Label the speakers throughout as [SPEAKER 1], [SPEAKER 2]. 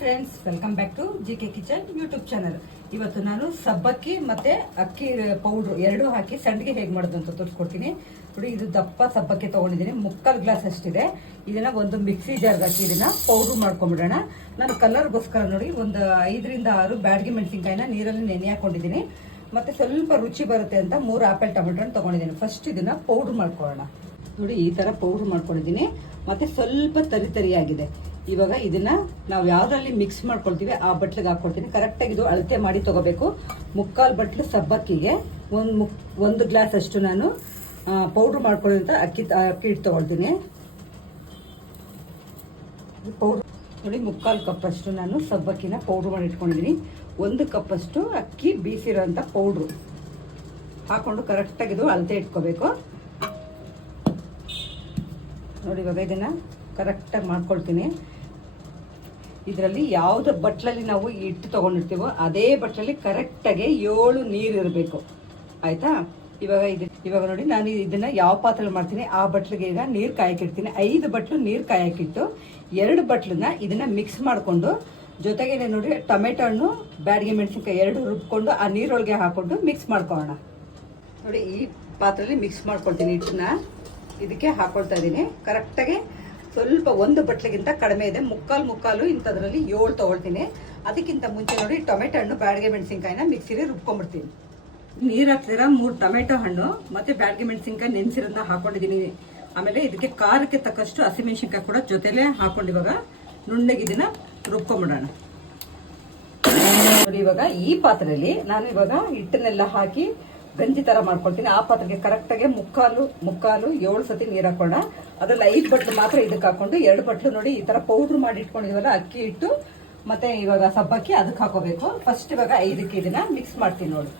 [SPEAKER 1] Friends welcome back to G K kitchen YouTube channel ಇವತ್ತು ನಾನು ಸಬ್ಬಕ್ಕಿ ಮತ್ತೆ ಅಕ್ಕಿ ಪೌಡ್ರು ಎರಡೂ ಹಾಕಿ ಸಂಡಿಗೆ ಹೇಗೆ ಮಾಡೋದು ಅಂತ ತೋರಿಸ್ಕೊಡ್ತೀನಿ. ನೋಡಿ, ಇದು ದಪ್ಪ ಸಬ್ಬಕ್ಕಿ ತಗೊಂಡಿದ್ದೀನಿ. ಮುಕ್ಕಾಲು ಗ್ಲಾಸ್ ಅಷ್ಟಿದೆ. ಇದನ್ನ ಒಂದು ಮಿಕ್ಸಿ ಜಾರ್ಗೆ ಹಾಕಿ ಇದನ್ನ ಪೌಡ್ರ್ ಮಾಡ್ಕೊಂಡ್ಬಿಡೋಣ ನಾನು ಕಲರ್ಗೋಸ್ಕರ ನೋಡಿ, ಒಂದು ಐದರಿಂದ ಆರು ಬ್ಯಾಡ್ಗೆ ಮೆಣಸಿನ್ಕಾಯಿನ ನೀರಲ್ಲಿ ನೆನೆ ಹಾಕೊಂಡಿದ್ದೀನಿ. ಮತ್ತೆ ಸ್ವಲ್ಪ ರುಚಿ ಬರುತ್ತೆ ಅಂತ ಮೂರು ಆಪಲ್ ಟೊಮೆಟೊನ ತಗೊಂಡಿದ್ದೀನಿ. ಫಸ್ಟ್ ಇದನ್ನ ಪೌಡ್ರ್ ಮಾಡ್ಕೊಳ್ಳೋಣ. ನೋಡಿ, ಈ ತರ ಪೌಡ್ರ್ ಮಾಡ್ಕೊಂಡಿದ್ದೀನಿ. ಮತ್ತೆ ಸ್ವಲ್ಪ ತರಿ ತರಿಯಾಗಿದೆ. ಇವಾಗ ಇದನ್ನ ನಾವು ಯಾವ್ದ್ರಲ್ಲಿ ಮಿಕ್ಸ್ ಮಾಡ್ಕೊಳ್ತೀವಿ, ಆ ಬಟ್ಲಿಗೆ ಹಾಕೊಳ್ತೀನಿ. ಕರೆಕ್ಟಾಗಿ ಇದು ಅಳತೆ ಮಾಡಿ ತಗೋಬೇಕು. ಮುಕ್ಕಾಲು ಬಟ್ಲು ಸಬ್ಬಕ್ಕಿಗೆ ಒಂದು ಮುಕ್, ಒಂದು ಗ್ಲಾಸ್ ಅಷ್ಟು ನಾನು ಪೌಡ್ರ್ ಮಾಡ್ಕೊಳ್ಳೋಂಥ ಅಕ್ಕಿ ಅಕ್ಕಿ ಹಿಟ್ಟು ತಗೊಳ್ತೀನಿ. ಪೌಡ್ರ್ ನೋಡಿ, ಮುಕ್ಕಾಲು ಕಪ್ ಅಷ್ಟು ನಾನು ಸಬ್ಬಕ್ಕಿನ ಪೌಡ್ರ್ ಮಾಡಿ ಇಟ್ಕೊಂಡಿದ್ದೀನಿ ಒಂದು ಕಪ್ ಅಷ್ಟು ಅಕ್ಕಿ ಬೀಸಿರೋಂಥ ಪೌಡ್ರು ಹಾಕೊಂಡು ಕರೆಕ್ಟಾಗಿ ಇದು ಅಳತೆ ಇಟ್ಕೋಬೇಕು. ನೋಡಿ, ಇವಾಗ ಇದನ್ನ ಕರೆಕ್ಟಾಗಿ ಮಾಡ್ಕೊಳ್ತೀನಿ. ಇದರಲ್ಲಿ ಯಾವುದು ಬಟ್ಲಲ್ಲಿ ನಾವು ಈ ಹಿಟ್ಟು ತಗೊಂಡಿರ್ತೀವೋ ಅದೇ ಬಟ್ಲಲ್ಲಿ ಕರೆಕ್ಟಾಗಿ ಏಳು ನೀರು ಇರಬೇಕು. ಆಯ್ತಾ? ಇವಾಗ ಇದು, ಇವಾಗ ನೋಡಿ ನಾನು ಇದನ್ನ ಯಾವ ಪಾತ್ರೆಯಲ್ಲಿ ಮಾಡ್ತೀನಿ? ಆ ಬಟ್ಲಿಗೆ ಈಗ ನೀರು ಕಾಯಕ್ಕಿಡ್ತೀನಿ. ಐದು ಬಟ್ಲು ನೀರು ಕಾಯಕ್ಕಿಟ್ಟು ಎರಡು ಬಟ್ಲನ್ನ ಇದನ್ನ ಮಿಕ್ಸ್ ಮಾಡಿಕೊಂಡು ಜೊತೆಗೆ ನೋಡಿ ಟೊಮೆಟೊ ಹಣ್ಣು, ಬ್ಯಾಡಿಗೆ ಮೆಣಸಿನ್ಕಾಯಿ ಎರಡು ರುಬ್ಕೊಂಡು ಆ ನೀರೊಳಗೆ ಹಾಕೊಂಡು ಮಿಕ್ಸ್ ಮಾಡ್ಕೊಳ್ಳೋಣ. ನೋಡಿ ಈ ಪಾತ್ರೆಯಲ್ಲಿ ಮಿಕ್ಸ್ ಮಾಡ್ಕೊಳ್ತೀನಿ ಹಿಟ್ಟನ್ನ. ಇದಕ್ಕೆ ಹಾಕ್ಕೊಳ್ತಾ ಇದ್ದೀನಿ. ಕರೆಕ್ಟಾಗಿ ಸ್ವಲ್ಪ ಒಂದು ಬಟ್ಲಿಗಿಂತ ಕಡಿಮೆ ಇದೆ. ಮುಕ್ಕಾಲು ಮುಕ್ಕಾಲು ಇಂಥದ್ರಲ್ಲಿ ಏಳು ತೊಗೊಳ್ತೀನಿ. ಅದಕ್ಕಿಂತ ಮುಂಚೆ ನೋಡಿ ಟೊಮೆಟೊ ಹಣ್ಣು ಬ್ಯಾಡಿಗೆ ಮೆಣಸಿನ್ಕಾಯಿನ ಮಿಕ್ಸಿಗೆ ರುಬ್ಕೊಂಡ್ಬಿಡ್ತೀನಿ. ನೀರು ಹಾಕ್ತಿರ ಮೂರು ಟೊಮೆಟೊ ಹಣ್ಣು ಮತ್ತು ಬ್ಯಾಡಿಗೆ ಮೆಣಸಿನ್ಕಾಯಿ ನೆನೆಸಿರೋದನ್ನ ಹಾಕೊಂಡಿದ್ದೀನಿ ಆಮೇಲೆ ಇದಕ್ಕೆ ಖಾರಕ್ಕೆ ತಕ್ಕಷ್ಟು ಹಸಿಮೆಣಸಿನ್ಕಾಯಿ ಕೂಡ ಜೊತೆಲೇ ಹಾಕೊಂಡು ಇವಾಗ ನುಣ್ಣಗೆ ಇದನ್ನ ರುಬ್ಕೊಂಡ್ಬಿಡೋಣ ನೋಡಿ ಇವಾಗ ಈ ಪಾತ್ರೆಯಲ್ಲಿ ನಾನು ಇವಾಗ ಹಿಟ್ಟನ್ನೆಲ್ಲ ಹಾಕಿ ಗಂಜಿ ತರ ಮಾಡ್ಕೊಳ್ತೀನಿ. ಆ ಪಾತ್ರೆಗೆ ಕರೆಕ್ಟಾಗಿ ಮುಕ್ಕಾಲು ಮುಕ್ಕಾಲು ಏಳು ಸತಿ ನೀರು ಹಾಕೋಣ. ಅದ್ರಲ್ಲಿ ಐದು ಬಟ್ಲು ಮಾತ್ರ ಇದಕ್ಕೆ ಹಾಕೊಂಡು, ಎರಡು ಬಟ್ಲು ನೋಡಿ ಈ ತರ ಪೌಡ್ರ್ ಮಾಡಿ ಇಟ್ಕೊಂಡಿದ್ವಲ್ಲ, ಅಕ್ಕಿ ಇಟ್ಟು ಮತ್ತೆ ಇವಾಗ ಸಬ್ಬಕ್ಕಿ ಅದಕ್ಕೆ ಹಾಕೋಬೇಕು. ಫಸ್ಟ್ ಇವಾಗ ಐದಕ್ಕೆ ಇದನ್ನ ಮಿಕ್ಸ್ ಮಾಡ್ತೀನಿ ನೋಡಿ.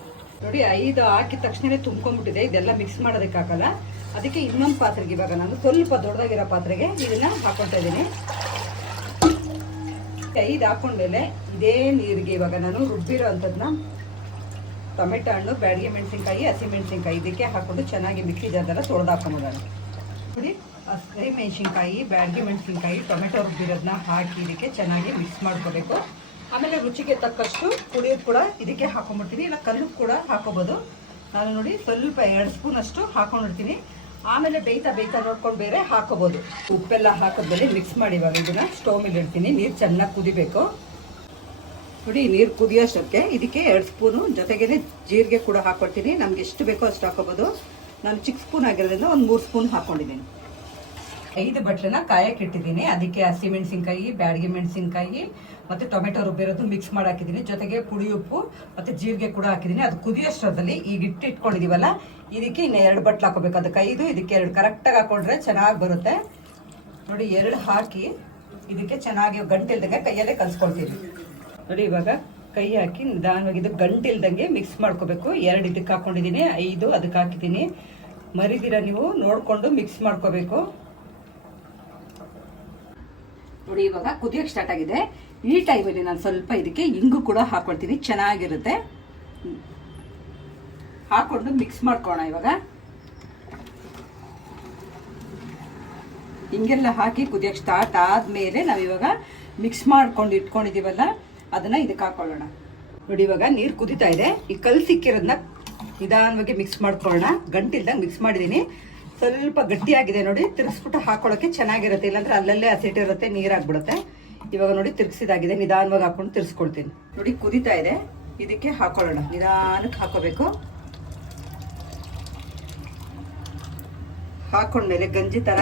[SPEAKER 1] ನೋಡಿ, ಐದು ಹಾಕಿದ ತಕ್ಷಣನೇ ತುಂಬ್ಕೊಂಡ್ಬಿಟ್ಟಿದೆ. ಇದೆಲ್ಲ ಮಿಕ್ಸ್ ಮಾಡೋದಕ್ಕೆ ಹಾಕಲ್ಲ ಅದಕ್ಕೆ ಇನ್ನೊಂದು ಪಾತ್ರೆಗೆ ಇವಾಗ ನಾನು ಸ್ವಲ್ಪ ದೊಡ್ಡದಾಗಿರೋ ಪಾತ್ರೆಗೆ ಇದನ್ನ ಹಾಕೊಳ್ತಾ ಇದ್ದೀನಿ. ಐದು ಹಾಕೊಂಡ್ಮೇಲೆ ಇದೇ ನೀರಿಗೆ ಇವಾಗ ನಾನು ರುಬ್ಬಿರೋ ಅಂಥದ್ದನ್ನ ಟೊಮೆಟೊ ಹಣ್ಣು, ಬ್ಯಾಡಿಗೆ ಮೆಣಸಿನ್ಕಾಯಿ ಹಸಿಮೆಣಸಿನ್ಕಾಯಿ ಇದಕ್ಕೆ ಹಾಕೊಂಡು ಚೆನ್ನಾಗಿ ಮಿಕ್ಸಿ ಜಾರ್ದೆಲ್ಲ ತೊಳೆದು ಹಾಕೊಂಬೋಣ ನೋಡಿ, ಹಸಿ ಮೆಣಸಿನ್ಕಾಯಿ, ಬ್ಯಾಡಿಗೆ ಮೆಣಸಿನ್ಕಾಯಿ, ಟೊಮೆಟೊ ರುಬ್ಬಿರೋದನ್ನ ಹಾಕಿ ಇದಕ್ಕೆ ಚೆನ್ನಾಗಿ ಮಿಕ್ಸ್ ಮಾಡ್ಕೋಬೇಕು. ಆಮೇಲೆ ರುಚಿಗೆ ತಕ್ಕಷ್ಟು ಪುಳಿಯೋದು ಕೂಡ ಇದಕ್ಕೆ ಹಾಕೊಂಡ್ಬಿಡ್ತೀನಿ ಇಲ್ಲ ಕಲ್ಲು ಕೂಡ ಹಾಕೋಬೋದು. ನಾನು ನೋಡಿ, ಸ್ವಲ್ಪ ಎರಡು ಸ್ಪೂನ್ ಅಷ್ಟು ಹಾಕೊಂಡಿರ್ತೀನಿ. ಆಮೇಲೆ ಬೇಯ್ತಾ ಬೇಯ್ತಾ ನೋಡ್ಕೊಂಡು ಬೇರೆ ಹಾಕೋಬೋದು. ಉಪ್ಪೆಲ್ಲ ಹಾಕಿದ್ಮೇಲೆ ಮಿಕ್ಸ್ ಮಾಡಿ ಇವಾಗ ಇದನ್ನು ಸ್ಟವ್ ಮೇಲೆ ಇಡ್ತೀನಿ ನೀರು ಚೆನ್ನಾಗಿ ಕುದಿಬೇಕು. ನೋಡಿ ನೀರು ಕುದಿಯೋಷ್ಟಕ್ಕೆ ಇದಕ್ಕೆ ಎರಡು ಸ್ಪೂನು, ಜೊತೆಗೇನೆ ಜೀರಿಗೆ ಕೂಡ ಹಾಕೊಳ್ತೀನಿ ನಮ್ಗೆ ಎಷ್ಟು ಬೇಕೋ ಅಷ್ಟು ಹಾಕೋಬೋದು. ನಾನು ಚಿಕ್ಕ ಸ್ಪೂನ್ ಆಗಿರೋದ್ರಿಂದ ಒಂದು ಮೂರು ಸ್ಪೂನ್ ಹಾಕೊಂಡಿದ್ದೀನಿ. ಐದು ಬಟ್ಲನ್ನ ಕಾಯಕ್ಕೆ ಇಟ್ಟಿದ್ದೀನಿ. ಅದಕ್ಕೆ ಹಸಿಮೆಣಸಿನ್ಕಾಯಿ ಬ್ಯಾಡಿಗೆ ಮೆಣಸಿನ್ಕಾಯಿ, ಮತ್ತು ಟೊಮೆಟೊ ರುಬ್ಬಿರೋದು ಮಿಕ್ಸ್ ಮಾಡಿ ಹಾಕಿದ್ದೀನಿ ಜೊತೆಗೆ ಪುಡಿ ಉಪ್ಪು, ಮತ್ತು ಜೀರಿಗೆ ಕೂಡ ಹಾಕಿದ್ದೀನಿ. ಅದು ಕುದಿಯೋಷ್ಟರಲ್ಲಿ ಈಗ ಹಿಟ್ಟು ಇಟ್ಕೊಂಡಿದ್ದೀವಲ್ಲ ಇದಕ್ಕೆ ಇನ್ನು ಎರಡು ಬಟ್ಲು ಹಾಕೋಬೇಕು. ಅದಕ್ಕೆ ಐದು, ಇದಕ್ಕೆ ಎರಡು. ಕರೆಕ್ಟಾಗಿ ಹಾಕೊಂಡ್ರೆ ಚೆನ್ನಾಗಿ ಬರುತ್ತೆ. ನೋಡಿ, ಎರಡು ಹಾಕಿ, ಇದಕ್ಕೆ ಚೆನ್ನಾಗಿ ಗಂಟಿಲ್ದಂಗೆ ಕೈಯಲ್ಲೇ ಕಲ್ಸ್ಕೊಳ್ತೀನಿ. ನೋಡಿ, ಇವಾಗ ಕೈ ಹಾಕಿ ನಿಧಾನವಾಗಿ ಇದು ಗಂಟಿಲ್ದಂಗೆ ಮಿಕ್ಸ್ ಮಾಡ್ಕೋಬೇಕು. ಎರಡು ಇದಕ್ಕೆ ಹಾಕೊಂಡಿದ್ದೀನಿ, ಐದು ಅದಕ್ಕೆ ಹಾಕಿದ್ದೀನಿ. ಮರಿದಿರ ನೀವು ನೋಡಿಕೊಂಡು ಮಿಕ್ಸ್ ಮಾಡ್ಕೋಬೇಕು. ನೋಡಿ, ಇವಾಗ ಕುದಿಯೋಕೆ ಸ್ಟಾರ್ಟ್ ಆಗಿದೆ. ಈ ಟೈಮಲ್ಲಿ ನಾನು ಸ್ವಲ್ಪ ಇದಕ್ಕೆ ಇಂಗು ಕೂಡ ಹಾಕೊಳ್ತೀನಿ. ಚೆನ್ನಾಗಿರುತ್ತೆ. ಹಾಕೊಂಡು ಮಿಕ್ಸ್ ಮಾಡ್ಕೋಣ ಇವಾಗ. ಹಿಂಗೆಲ್ಲ ಹಾಕಿ ಕುದಿಯೋಕೆ ಸ್ಟಾರ್ಟ್ ಆದಮೇಲೆ ನಾವಿವಾಗ ಮಿಕ್ಸ್ ಮಾಡ್ಕೊಂಡು ಇಟ್ಕೊಂಡಿದ್ದೀವಲ್ಲ ಅದನ್ನ ಇದಕ್ಕೆ ಹಾಕೊಳ್ಳೋಣ. ನೋಡಿ, ಇವಾಗ ನೀರು ಕುದಿತಾ ಇದೆ. ಈ ಕಲ್ ಸಿಕ್ಕಿರೋದನ್ನ ನಿಧಾನವಾಗಿ ಮಿಕ್ಸ್ ಮಾಡ್ಕೊಳ್ಳೋಣ. ಗಂಟಿಲ್ದಂಗೆ ಮಿಕ್ಸ್ ಮಾಡಿದ್ದೀನಿ ಸ್ವಲ್ಪ ಗಟ್ಟಿಯಾಗಿದೆ ನೋಡಿ. ತಿರ್ಗಿಸ್ಬಿಟ್ಟು ಹಾಕೊಳ್ಳೋಕೆ ಚೆನ್ನಾಗಿರುತ್ತೆ. ಇಲ್ಲಾಂದ್ರೆ ಅಲ್ಲಲ್ಲೇ ಹಸಿಟ್ಟಿರುತ್ತೆ ನೀರಾಗ್ಬಿಡುತ್ತೆ ಇವಾಗ ನೋಡಿ, ತಿರ್ಗಿಸಿದಾಗಿದೆ. ನಿಧಾನವಾಗಿ ಹಾಕೊಂಡು ತಿರ್ಸ್ಕೊಳ್ತೀನಿ ನೋಡಿ, ಕುದಿತಾ ಇದೆ. ಇದಕ್ಕೆ ಹಾಕೊಳ್ಳೋಣ. ನಿಧಾನಕ್ಕೆ ಹಾಕೋಬೇಕು. ಹಾಕೊಂಡ್ಮೇಲೆ ಗಂಜಿ ತರ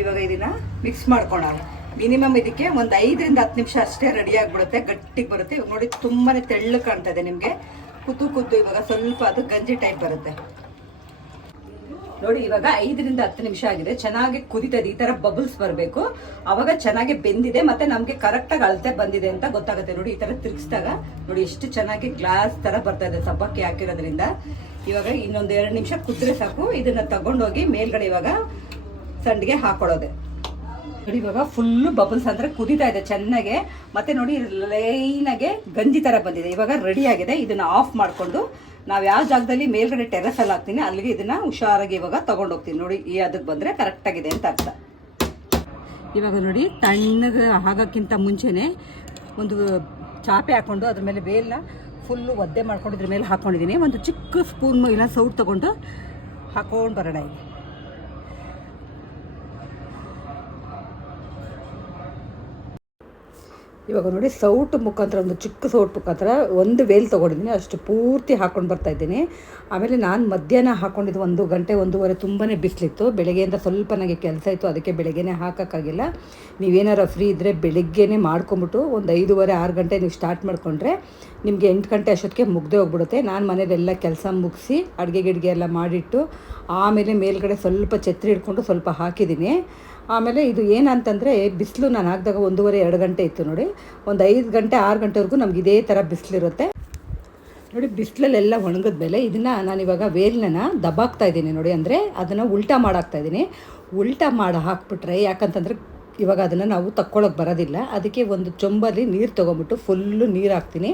[SPEAKER 1] ಇವಾಗ ಇದನ್ನ ಮಿಕ್ಸ್ ಮಾಡ್ಕೊಳ್ಳೋಣ ಮಿನಿಮಮ್ ಇದಕ್ಕೆ ಒಂದು ಐದರಿಂದ ಹತ್ತು ನಿಮಿಷ ಅಷ್ಟೇ ರೆಡಿ ಆಗ್ಬಿಡುತ್ತೆ, ಗಟ್ಟಿಗೆ ಬರುತ್ತೆ. ಇವಾಗ ನೋಡಿ ತುಂಬಾನೇ ತೆಳ್ಳು ಕಾಣ್ತಾ ಇದೆ ನಿಮಗೆ. ಕುತ್ತು ಕುದ್ದು ಇವಾಗ ಸ್ವಲ್ಪ ಅದು ಗಂಜಿ ಟೈಪ್ ಬರುತ್ತೆ. ನೋಡಿ, ಇವಾಗ ಐದರಿಂದ ಹತ್ತು ನಿಮಿಷ ಆಗಿದೆ. ಚೆನ್ನಾಗಿ ಕುದಿತದೆ. ಈ ತರ ಬಬಲ್ಸ್ ಬರಬೇಕು. ಅವಾಗ ಚೆನ್ನಾಗಿ ಬೆಂದಿದೆ, ಮತ್ತೆ ನಮಗೆ ಕರೆಕ್ಟಾಗಿ ಅಳತೆ ಬಂದಿದೆ ಅಂತ ಗೊತ್ತಾಗುತ್ತೆ. ನೋಡಿ, ಈ ತರ ತಿರ್ಗಿಸಿದಾಗ ನೋಡಿ, ಎಷ್ಟು ಚೆನ್ನಾಗಿ ಗ್ಲಾಸ್ ತರ ಬರ್ತಾ ಇದೆ ಸಬ್ಬಕ್ಕಿ ಹಾಕಿರೋದ್ರಿಂದ. ಇವಾಗ ಇನ್ನೊಂದು ಎರಡು ನಿಮಿಷ ಕುದ್ರೆ ಸಾಕು. ಇದನ್ನ ತಗೊಂಡೋಗಿ ಮೇಲ್ಗಡೆ ಇವಾಗ ಸಂಡಿಗೆ ಹಾಕೊಳ್ಳೋದೆ. ನೋಡಿ, ಇವಾಗ ಫುಲ್ ಬಬಲ್ಸ್ ಅಂದ್ರೆ ಕುದಿತಾ ಇದೆ, ಚೆನ್ನಾಗೆ. ಮತ್ತೆ ನೋಡಿ ಲೈನಾಗೆ ಗಂಜಿ ತರ ಬಂದಿದೆ. ಇವಾಗ ರೆಡಿ ಆಗಿದೆ. ಇದನ್ನ ಆಫ್ ಮಾಡಿಕೊಂಡು ನಾವು ಯಾವ ಜಾಗದಲ್ಲಿ ಮೇಲ್ಗಡೆ ಟೆರೆಸ್ ಅಲ್ಲಿ ಹಾಕ್ತೀನಿ, ಅಲ್ಲಿಗೆ ಇದನ್ನ ಹುಷಾರಾಗಿ ಇವಾಗ ತೊಗೊಂಡೋಗ್ತೀನಿ. ನೋಡಿ, ಈ ಅದಕ್ಕೆ ಬಂದ್ರೆ ಕರೆಕ್ಟ್ ಆಗಿದೆ ಅಂತ ಅರ್ಥ. ಇವಾಗ ನೋಡಿ, ತಣ್ಣಗೆ ಆಗೋಕ್ಕಿಂತ ಮುಂಚೆನೆ ಒಂದು ಚಾಪೆ ಹಾಕ್ಕೊಂಡು ಅದ್ರ ಮೇಲೆ ಬೇಲ್ನ ಫುಲ್ಲು ಒದ್ದೆ ಮಾಡ್ಕೊಂಡು ಇದ್ರ ಮೇಲೆ ಹಾಕ್ಕೊಂಡಿದ್ದೀನಿ ಒಂದು ಚಿಕ್ಕ ಸ್ಪೂನ್ ಇಲ್ಲ, ಸೌಟ್ ತೊಗೊಂಡು ಹಾಕೊಂಡು ಬರೋಣ ಈಗ ಇವಾಗ ನೋಡಿ ಸೌಟ್ ಮುಖಾಂತರ, ಒಂದು ಚಿಕ್ಕ ಸೌಟ್ ಮುಖಾಂತರ ಒಂದು ವೇಲ್ ತೊಗೊಂಡಿದ್ದೀನಿ. ಅಷ್ಟು ಪೂರ್ತಿ ಹಾಕ್ಕೊಂಡು ಬರ್ತಾ ಇದ್ದೀನಿ. ಆಮೇಲೆ ನಾನು ಮಧ್ಯಾಹ್ನ ಹಾಕ್ಕೊಂಡಿದ್ದು ಒಂದು ಗಂಟೆ, ಒಂದೂವರೆ ತುಂಬಾ ಬಿಸಿಲಿತ್ತು. ಬೆಳಗ್ಗೆಯಿಂದ ಸ್ವಲ್ಪ ನನಗೆ ಕೆಲಸ ಇತ್ತು. ಅದಕ್ಕೆ ಬೆಳಗ್ಗೆನೇ ಹಾಕೋಕ್ಕಾಗಿಲ್ಲ. ನೀವೇನಾರು ಫ್ರೀ ಇದ್ದರೆ ಬೆಳಗ್ಗೆನೇ ಮಾಡ್ಕೊಂಬಿಟ್ಟು ಒಂದು ಐದೂವರೆ, ಆರು ಗಂಟೆ ನೀವು ಸ್ಟಾರ್ಟ್ ಮಾಡಿಕೊಂಡ್ರೆ ನಿಮಗೆ ಎಂಟು ಗಂಟೆ ಅಷ್ಟೊತ್ತಿಗೆ ಮುಗ್ದೇ ಹೋಗ್ಬಿಡುತ್ತೆ. ನಾನು ಮನೆಯಲ್ಲೆಲ್ಲ ಕೆಲಸ ಮುಗಿಸಿ ಅಡುಗೆ ಗಿಡಿಗೆ ಎಲ್ಲ ಮಾಡಿಟ್ಟು ಆಮೇಲೆ ಮೇಲ್ಗಡೆ ಸ್ವಲ್ಪ ಛತ್ರಿ ಹಿಡ್ಕೊಂಡು ಸ್ವಲ್ಪ ಹಾಕಿದ್ದೀನಿ. ಆಮೇಲೆ ಇದು ಏನಂತಂದರೆ ಬಿಸಿಲು ನಾನು ಹಾಕಿದಾಗ ಒಂದೂವರೆ, ಎರಡು ಗಂಟೆ ಇತ್ತು ನೋಡಿ. ಒಂದು ಐದು ಗಂಟೆ, ಆರು ಗಂಟೆವರೆಗೂ ನಮ್ಗೆ ಇದೇ ಥರ ಬಿಸಿಲಿರುತ್ತೆ. ನೋಡಿ, ಬಿಸಿಲಲ್ಲೆಲ್ಲ ಒಣಗಿದ ಮೇಲೆ ಇದನ್ನು ನಾನಿವಾಗ ವೇಲ್ನ ದಬ್ಬಾಕ್ತಾ ಇದ್ದೀನಿ ನೋಡಿ ಅಂದರೆ ಅದನ್ನು ಉಲ್ಟಾ ಮಾಡಾಕ್ತಾ ಇದ್ದೀನಿ. ಉಲ್ಟಾ ಮಾಡಿ ಹಾಕ್ಬಿಟ್ರೆ ಯಾಕಂತಂದರೆ ಇವಾಗ ಅದನ್ನು ನಾವು ತಕ್ಕೊಳ್ಳೋಕೆ ಬರೋದಿಲ್ಲ. ಅದಕ್ಕೆ ಒಂದು ಚೊಂಬಲ್ಲಿ ನೀರು ತೊಗೊಂಬಿಟ್ಟು ಫುಲ್ಲು ನೀರು ಹಾಕ್ತೀನಿ.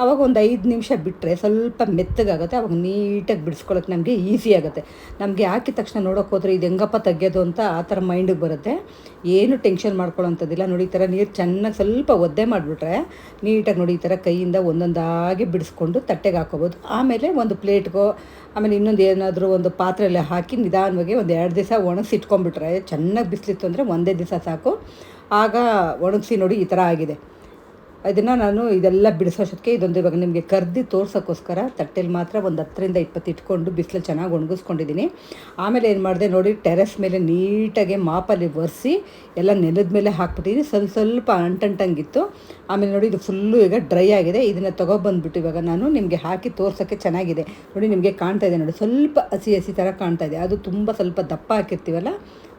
[SPEAKER 1] ಆವಾಗ ಒಂದು ಐದು ನಿಮಿಷ ಬಿಟ್ಟರೆ ಸ್ವಲ್ಪ ಮೆತ್ತಗಾಗುತ್ತೆ. ಅವಾಗ ನೀಟಾಗಿ ಬಿಡಿಸ್ಕೊಳ್ಳೋಕೆ ನಮಗೆ ಈಸಿ ಆಗುತ್ತೆ. ನಮಗೆ ಹಾಕಿದ ತಕ್ಷಣ ನೋಡೋಕೆ ಹೋದರೆ ಇದು ಹೆಂಗಪ್ಪ ತೆಗೆಯೋದು ಅಂತ ಆ ಥರ ಮೈಂಡಿಗೆ ಬರುತ್ತೆ. ಏನು ಟೆನ್ಷನ್ ಮಾಡ್ಕೊಳ್ಳೋಂಥದ್ದಿಲ್ಲ ನೋಡಿ ಈ ಥರ ನೀರು ಚೆನ್ನಾಗಿ ಸ್ವಲ್ಪ ಒದ್ದೆ ಮಾಡಿಬಿಟ್ರೆ ನೀಟಾಗಿ ನೋಡಿ ಈ ಥರ ಕೈಯಿಂದ ಒಂದೊಂದಾಗಿ ಬಿಡಿಸ್ಕೊಂಡು ತಟ್ಟೆಗೆ ಹಾಕೋಬೋದು. ಆಮೇಲೆ ಒಂದು ಪ್ಲೇಟ್ಗೋ, ಆಮೇಲೆ ಇನ್ನೊಂದು ಏನಾದರೂ ಒಂದು ಪಾತ್ರೆಯಲ್ಲಿ ಹಾಕಿ ನಿಧಾನವಾಗಿ ಒಂದು ಎರಡು ದಿವಸ ಒಣಗಿಸಿ ಇಟ್ಕೊಂಡ್ಬಿಟ್ರೆ ಚೆನ್ನಾಗಿ ಬಿಸಿಲಿತ್ತು ಅಂದರೆ ಒಂದೇ ದಿವಸ ಸಾಕು. ಆಗ ಒಣಗಿಸಿ ನೋಡಿ ಈ ಥರ ಆಗಿದೆ. ಇದನ್ನು ನಾನು ಇದೆಲ್ಲ ಬಿಡಿಸೋಷ್ಟಕ್ಕೆ ಇದೊಂದು ಇವಾಗ ನಿಮಗೆ ಕರ್ದು ತೋರ್ಸೋಕ್ಕೋಸ್ಕರ ತಟ್ಟೆಲಿ ಮಾತ್ರ ಒಂದು ಹತ್ತರಿಂದ ಇಪ್ಪತ್ತು ಇಟ್ಕೊಂಡು ಬಿಸಿಲು ಚೆನ್ನಾಗಿ ಒಣಗಿಸ್ಕೊಂಡಿದ್ದೀನಿ ಆಮೇಲೆ ಏನು ಮಾಡಿದೆ ನೋಡಿ ಟೆರೆಸ್ ಮೇಲೆ ನೀಟಾಗಿ ಮಾಪಲ್ಲಿ ಒರೆಸಿ ಎಲ್ಲ ನೆಲದ ಮೇಲೆ ಹಾಕ್ಬಿಟ್ಟಿದ್ದೀನಿ ಸ್ವಲ್ಪ ಸ್ವಲ್ಪ ಅಂಟಂಟಂಗಿತ್ತು. ಆಮೇಲೆ ನೋಡಿ ಇದು ಫುಲ್ಲು ಈಗ ಡ್ರೈ ಆಗಿದೆ. ಇದನ್ನು ತೊಗೊಬಂದ್ಬಿಟ್ಟು ಇವಾಗ ನಾನು ನಿಮಗೆ ಹಾಕಿ ತೋರ್ಸೋಕ್ಕೆ ಚೆನ್ನಾಗಿದೆ. ನೋಡಿ ನಿಮಗೆ ಕಾಣ್ತಾ ಇದೆ ನೋಡಿ. ಸ್ವಲ್ಪ ಹಸಿ ಹಸಿ ಥರ ಕಾಣ್ತಾ ಇದೆ. ಅದು ತುಂಬ ಸ್ವಲ್ಪ ದಪ್ಪ ಹಾಕಿರ್ತೀವಲ್ಲ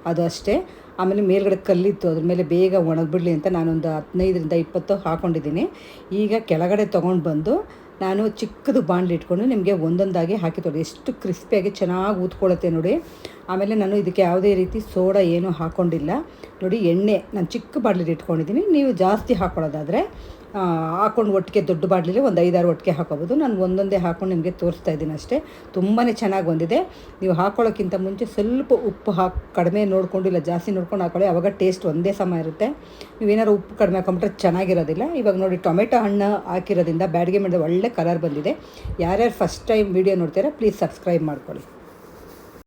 [SPEAKER 1] ಅದು ಅಷ್ಟೇ ಆಮೇಲೆ ಮೇಲ್ಗಡೆ ಕಲ್ಲಿತ್ತು, ಅದ್ರ ಮೇಲೆ ಬೇಗ ಒಣಗಿಬಿಡಲಿ ಅಂತ ನಾನೊಂದು ಹದಿನೈದರಿಂದ ಇಪ್ಪತ್ತು ಹಾಕ್ಕೊಂಡಿದ್ದೀನಿ ಈಗ ಕೆಳಗಡೆ ತೊಗೊಂಡು ಬಂದು ನಾನು ಚಿಕ್ಕದು ಬಾಣಲಿ ಇಟ್ಕೊಂಡು ನಿಮಗೆ ಒಂದೊಂದಾಗಿ ಹಾಕಿ ತೊಗೊಳ್ಳಿ ಎಷ್ಟು ಕ್ರಿಸ್ಪಿಯಾಗಿ ಚೆನ್ನಾಗಿ ಊದ್ಕೊಳ್ಳುತ್ತೆ ನೋಡಿ. ಆಮೇಲೆ ನಾನು ಇದಕ್ಕೆ ಯಾವುದೇ ರೀತಿ ಸೋಡಾ ಏನೂ ಹಾಕ್ಕೊಂಡಿಲ್ಲ ನೋಡಿ, ಎಣ್ಣೆ, ನಾನು ಚಿಕ್ಕ ಬಾಟ್ಲಿಲಿ ಇಟ್ಕೊಂಡಿದ್ದೀನಿ. ನೀವು ಜಾಸ್ತಿ ಹಾಕ್ಕೊಳ್ಳೋದಾದರೆ ಹಾಕೊಂಡು ಒಟ್ಟಿಗೆ ದೊಡ್ಡ ಬಾಟ್ಲಿಲಿ ಒಂದು ಐದಾರು ಒಟ್ಟಿಗೆ ಹಾಕೋಬೋದು. ನಾನು ಒಂದೊಂದೇ ಹಾಕೊಂಡು ನಿಮಗೆ ತೋರಿಸ್ತಾ ಇದ್ದೀನಿ ಅಷ್ಟೇ. ತುಂಬಾ ಚೆನ್ನಾಗಿ ಬಂದಿದೆ. ನೀವು ಹಾಕೊಳ್ಳೋಕ್ಕಿಂತ ಮುಂಚೆ ಸ್ವಲ್ಪ ಉಪ್ಪು ಹಾಕಿ, ಕಡಿಮೆ ನೋಡಿಕೊಂಡು ಇಲ್ಲ ಜಾಸ್ತಿ ನೋಡ್ಕೊಂಡು ಹಾಕೊಳ್ಳಿ. ಆವಾಗ ಟೇಸ್ಟ್ ಒಂದೇ ಸಮ ಇರುತ್ತೆ. ನೀವೇನಾದ್ರು ಉಪ್ಪು ಕಡಿಮೆ ಹಾಕೊಂಬಿಟ್ರೆ ಚೆನ್ನಾಗಿರೋದಿಲ್ಲ. ಇವಾಗ ನೋಡಿ, ಟೊಮೆಟೊ ಹಣ್ಣು ಹಾಕಿರೋದ್ರಿಂದ ಬ್ಯಾಡಿಗೆ ಮಾಡಿದ ಒಳ್ಳೆ ಕಲರ್ ಬಂದಿದೆ. ಯಾರ್ಯಾರು ಫಸ್ಟ್ ಟೈಮ್ ವಿಡಿಯೋ ನೋಡ್ತೀರಾ, ಪ್ಲೀಸ್ ಸಬ್ಸ್ಕ್ರೈಬ್ ಮಾಡ್ಕೊಳ್ಳಿ.